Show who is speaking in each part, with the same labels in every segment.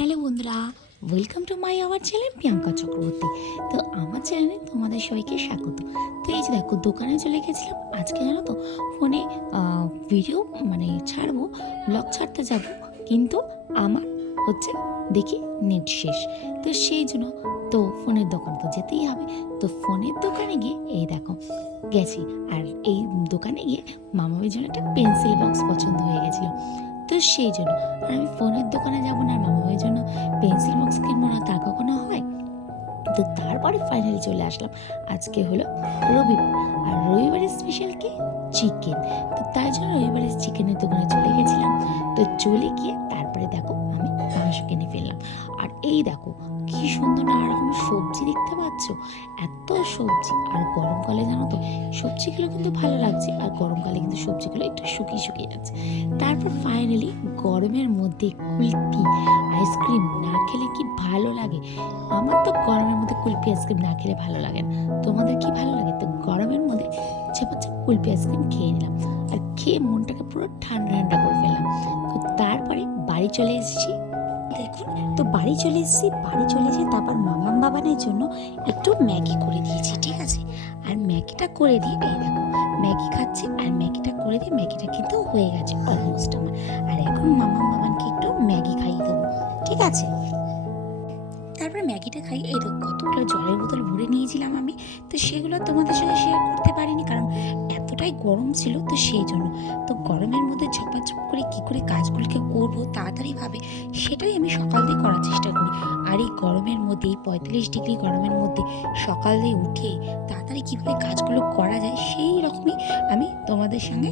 Speaker 1: Hello বন্ধুরা welcome to my our channel Priyanka Chakraborty. তো আমার চ্যানেলে তোমাদের সবাইকে স্বাগত। তো এই যে দেখো, দোকানে চলে গেছিলাম। আজকে জানো তো ফোনে ভিডিও মানে ছাড়বো ব্লগ ছাড়তে যাব। কিন্তু আমার হচ্ছে দেখি নেট শেষ। তো সেই জন্য তো ফোনের দোকান তো যেতেই হবে। তো ফোনের দোকানে গিয়ে, এই দেখো, গেছি। আর এই দোকানে গিয়ে মামামের জন্য একটা পেন্সিল বক্স পছন্দ হয়ে গেছিল। তো সেই জন্য। আর আমি ফোনের দোকানে যাব না আর মামামের জন্য। পেন্সিল বক্স কিনবো না তা কখনো হয়? তো তারপরে ফাইনালি চলে আসলাম। আজকে হলো রবিবার। আর রবিবারের স্পেশাল কি? চিকেন তো তাই জন্য রবিবারের চিকেনের দোকানে চলে গেছিলাম। তো চলে গিয়ে তারপরে দেখো আমি মাংস কিনে ফেললাম। আর এই দেখো, কি সুন্দর নানা রকম সবজি দেখতে পাচ্ছ? এত সবজি। আর গরমকালে জানো তো, সবজিগুলো কিন্তু ভালো লাগছে। আর গরমকালে কিন্তু সবজিগুলো একটু শুকিয়ে শুকিয়ে যাচ্ছে। তারপর ফাইনালি গরমের মধ্যে কুলপি আইসক্রিম না খেলে কি ভালো লাগে? আমার তো গরমের মধ্যে কুলপি আইসক্রিম না খেলে ভালো লাগে না। তোমাদের কি ভালো লাগে? তো গরমের মধ্যে চেপা চেপা কুলপি আইসক্রিম খেয়ে নিলাম। আর খেয়ে মনটাকে পুরো ঠান্ডা ঠান্ডা করে ফেললাম। তো তারপরে বাড়ি চলে এসেছি। দেখুন, তো বাড়ি চলে এসেছি। বাড়ি চলে এসে তারপর মামাম বাবানের জন্য একটু ম্যাগি করে দিয়েছি, ঠিক আছে? আর ম্যাগিটা করে দিয়ে এই দেখো, ম্যাগি খাচ্ছে আর ম্যাগিটা করে দিয়ে ম্যাগিটা কিন্তু হয়ে গেছে অলমোস্ট আমার। আর এখন মামা বাবানকে একটু ম্যাগি খাইয়ে দেবো, ঠিক আছে? তারপরে ম্যাগিটা খাই, এই তো কতগুলো জলের বোতল ভরে নিয়েছিলাম আমি, তো সেগুলো তোমাদের সঙ্গে শেয়ার করতে পারিনি কারণ এতটাই গরম ছিল তো সেই জন্য। তো গরমের মধ্যে ঝপাঝপ করে কী করে কাজগুলোকে করব তাড়াতাড়ি ভাবে, সেটাই আমি সকাল দিয়ে করার চেষ্টা করি। আর এই গরমের মধ্যে, এই পঁয়তাল্লিশ ডিগ্রি গরমের মধ্যে সকাল উঠে তাড়াতাড়ি কীভাবে কাজগুলো করা যায় সেই রকমই আমি তোমাদের সঙ্গে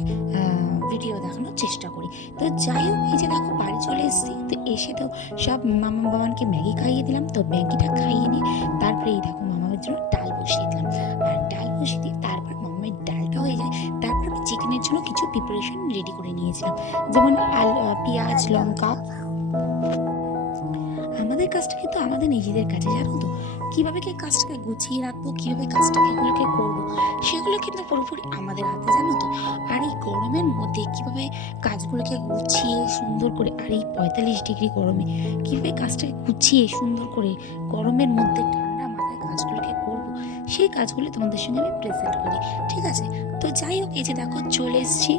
Speaker 1: ভিডিও দেখানোর চেষ্টা করি। তো যাই হোক, এই যে দেখো বাড়ি চলে এসেছি। তো এসে তো সব মামা বাবানকে ম্যাগি খাইয়ে দিলাম। তো ম্যাগিটা খাইয়ে নিয়ে তারপরে এই দেখো মামার জন্য ডাল বসিয়ে দিলাম। আর ডাল বসিয়ে দিয়ে তারপর মামার ডালটা হয়ে যায়। তারপর আমি চিকেনের জন্য কিছু প্রিপারেশন রেডি করে নিয়েছিলাম। যেমন আল পেঁয়াজ, লঙ্কা। আমাদের কাজটা কিন্তু আমাদের নিজেদের কাছে, জানো তো? কীভাবে কি কাজটাকে গুছিয়ে রাখব, কীভাবে কাজটাকে এগুলোকে করব, সেগুলো কিন্তু পুরোপুরি আমাদের হাতে, জানো তো? আর এই গরমের মধ্যে কীভাবে কাজগুলোকে গুছিয়ে সুন্দর করে, আর এই পঁয়তাল্লিশ ডিগ্রি গরমে কীভাবে কাজটাকে গুছিয়ে সুন্দর করে গরমের মধ্যে ঠান্ডা মাথায় কাজগুলোকে করব, সেই কাজগুলো তোমাদের সঙ্গে আমি প্রেজেন্ট করি, ঠিক আছে? তো যাই হোক, এই যে দেখো, চলে এসেছি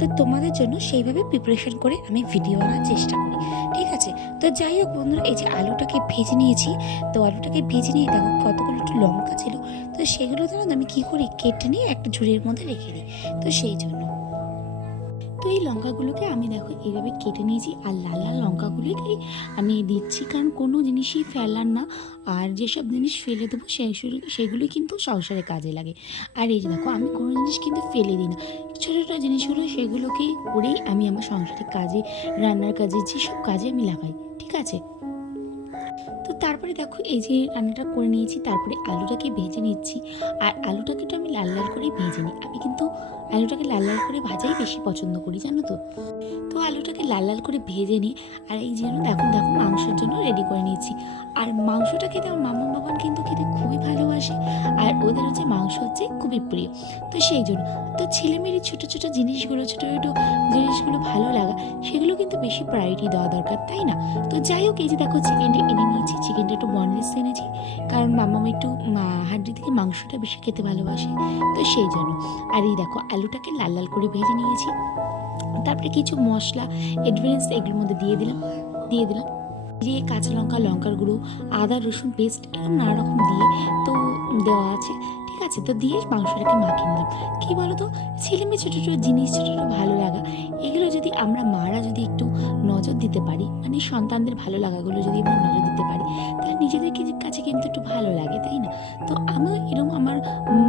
Speaker 1: তো তোমাদের জন্য সেইভাবে প্রিপারেশন করে আমি ভিডিও আনার চেষ্টা করি। ঠিক আছে? তো যাই হোক বন্ধুরা, এই যে আলুটাকে ভেজে নিয়েছি, তো আলুটাকে ভেজে নিয়ে দেখো কতগুলো একটু লঙ্কা ছিল। তো সেগুলো তো আমি কী করি, কেটে নিয়ে একটা ঝুড়ির মধ্যে রেখে দিই। তো সেই জন্য। তো এই লঙ্কাগুলোকে আমি দেখো এইভাবে কেটে নিয়েছি আর লাল লাল লঙ্কাগুলোকেই আমি দিচ্ছি। কারণ কোনো জিনিসই ফেলার না। আর যেসব জিনিস ফেলে দেবো সেই সেগুলো কিন্তু সংসারে কাজে লাগে। আর এই যে দেখো, আমি কোনো জিনিস কিন্তু ফেলে দিই না। ছোটো ছোটো জিনিসগুলো সেগুলোকে করেই আমি আমার সংসারের কাজে, রান্নার কাজে, যেসব কাজে আমি লাগাই, ঠিক আছে? তো তারপরে দেখো এই যে রান্নাটা করে নিয়েছি, তারপরে আলুটাকে ভেজে নিচ্ছি। আর আলুটাকে তো আমি লাল লাল করে ভেজে নিই। আমি কিন্তু আলুটাকে লাল লাল করে ভাজাই বেশি পছন্দ করি, জানো তো? তো আলুটাকে লাল লাল করে ভেজে নিই। আর এই জন্য দেখো দেখো মাংসের জন্য রেডি করে নিয়েছি আর মাংসটা খেতে আমার মামা বাবান কিন্তু খেতে খুবই ভালোবাসে। আর ওদের হচ্ছে মাংস হচ্ছে খুবই প্রিয়। তো সেই জন্য। তো ছেলেমেয়ের ছোটো ছোটো জিনিসগুলো, ছোটো ছোটো জিনিসগুলো ভালো লাগা, সেগুলো কিন্তু বেশি প্রায়োরিটি দেওয়া দরকার, তাই না? তো যাই হোক, এই যে দেখো চিকেনটা এনে নিয়েছি চিকেনটা একটু বনলেস এনেছি। কারণ মামা একটু হাড্ডি থেকে মাংসটা বেশি খেতে ভালোবাসে। তো সেই জন্য। আর এই দেখো, আলুটাকে লাল লাল করে ভেজে নিয়েছি। তারপরে কিছু মশলা এডভেন্স এগুলোর মধ্যে দিয়ে দিলাম দিয়ে দিলাম। দিয়ে কাঁচা লঙ্কা, লঙ্কার গুঁড়ো, আদা, রসুন পেস্ট এরকম নানা রকম দিয়ে তো দেওয়া আছে। আছে তো দিয়ে মাংসটাকে মাখিয়ে নিলাম। কী বলো তো ছেলে মেয়ে ছোটো ছোটো, জিনিস ছোটো ছোটো ভালো লাগা। এগুলো যদি আমরা মারা যদি একটু নজর দিতে পারি মানে সন্তানদের ভালো লাগাগুলো যদি আমরা নজর দিতে পারি, তাহলে নিজেদের কাছে কিন্তু একটু ভালো লাগে, তাই না? তো আমিও এরকম আমার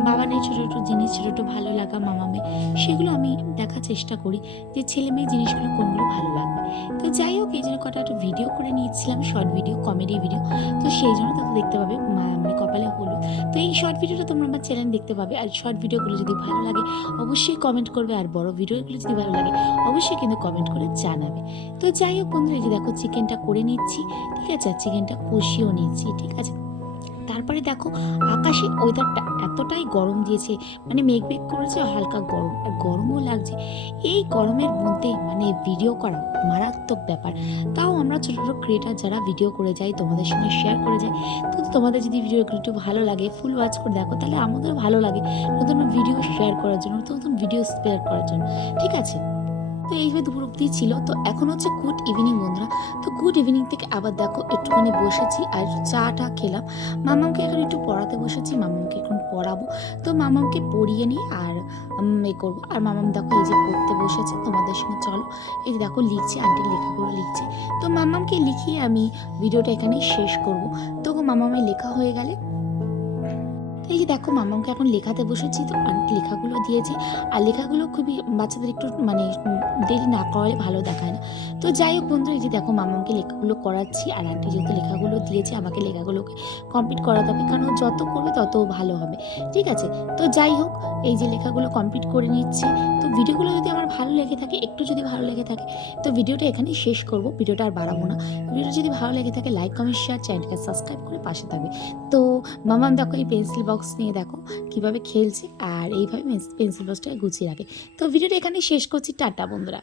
Speaker 1: বাবানের ছোটো ছোটো, জিনিস ছোটো ছোটো, ভালো লাগা মামামে সেগুলো আমি দেখার চেষ্টা করি যে ছেলে মেয়ে জিনিসগুলো কোনগুলো ভালো লাগবে। তো যাই হোক, এই জন্য কটা একটা ভিডিও করে নিয়েছিলাম শর্ট ভিডিও কমেডি ভিডিও তো সেই জন্য তোমরা দেখতে পাবে মানে কপালে হলুদ। তো এই শর্ট ভিডিওটা তোমরা আমার চ্যানেল দেখতে পাবে। আর শর্ট ভিডিওগুলো যদি ভালো লাগে, অবশ্যই কমেন্ট করবে। আর বড় ভিডিওগুলো যদি ভালো লাগে, অবশ্যই কিন্তু কমেন্ট করে জানাবে। তো যাই হোক বন্ধুরা, এই যে দেখো চিকেনটা করে নিচ্ছি। ঠিক আছে, আর চিকেনটা কষিয়েও নিচ্ছি। ঠিক আছে তারপরে দেখো আকাশের ওয়েদারটা এতটাই গরম দিয়েছে মানে মেঘ মেঘ করেছে, হালকা গরম। আর গরমও লাগছে। এই গরমের মধ্যে মানে ভিডিও করা মারাত্মক ব্যাপার। তাও আমরা ছোটো ছোটো ক্রিয়েটার যারা ভিডিও করে যাই তোমাদের সঙ্গে শেয়ার করে যাই তো তোমাদের যদি ভিডিওগুলো একটু ভালো লাগে ফুল ওয়াচ করে দেখো, তাহলে আমাদেরও ভালো লাগে নতুন ভিডিও শেয়ার করার জন্য, নতুন নতুন ভিডিও শেয়ার করার জন্য। ঠিক আছে? তো এইভাবে দুপুর অব্দি ছিল। তো এখন হচ্ছে গুড ইভিনিং বন্ধুরা। তো গুড ইভিনিং থেকে আবার দেখো একটুখানি বসেছি আর চাটা খেলাম। মামামকে এখন একটু পড়াতে বসেছি, মামামকে এখন পড়াবো। তো মামামকে পড়িয়ে নিই আর এ করব। আর মামাম দেখো এই যে পড়তে বসেছে, তোমাদের সঙ্গে চলো। এই দেখো লিখছে আন্টির লেখাগুলো লিখছে। তো মামামকে লিখিয়ে আমি ভিডিওটা এখানে শেষ করব। তো মামামের লেখা হয়ে গেলে এই যে দেখো মামামকে এখন লেখাতে বসেছি, তো লেখাগুলো দিয়েছে। আর লেখাগুলো খুবই বাচ্চাদের একটু মানে দেরি না করালে ভালো দেখায় না। তো যাই হোক বন্ধু এই যে দেখো মামামকে লেখাগুলো করাচ্ছি, আর আন্টি যেহেতু লেখাগুলো দিয়েছে, আমাকে লেখাগুলোকে কমপ্লিট করাতে হবে, কারণ যত করবে তত ভালো হবে, ঠিক আছে? তো যাই হোক, এই যে লেখাগুলো কমপ্লিট করে নিচ্ছি। তো ভিডিওগুলো যদি আমার ভালো লেগে থাকে, একটু যদি ভালো লেগে থাকে, তো ভিডিওটা এখানেই শেষ করব, ভিডিওটা আর বাড়াবো না। ভিডিও যদি ভালো লেগে থাকে লাইক কমেন্ট শেয়ার চ্যানেলকে সাবস্ক্রাইব করে পাশে থাকবে। তো মামাম দেখো এই পেন্সিল বক্স নিয়ে দেখো কীভাবে খেলছে আর এইভাবে পেন্সিল বক্সটাকে গুছিয়ে রাখে। তো ভিডিওটা এখানে শেষ করছি। টাটা বন্ধুরা।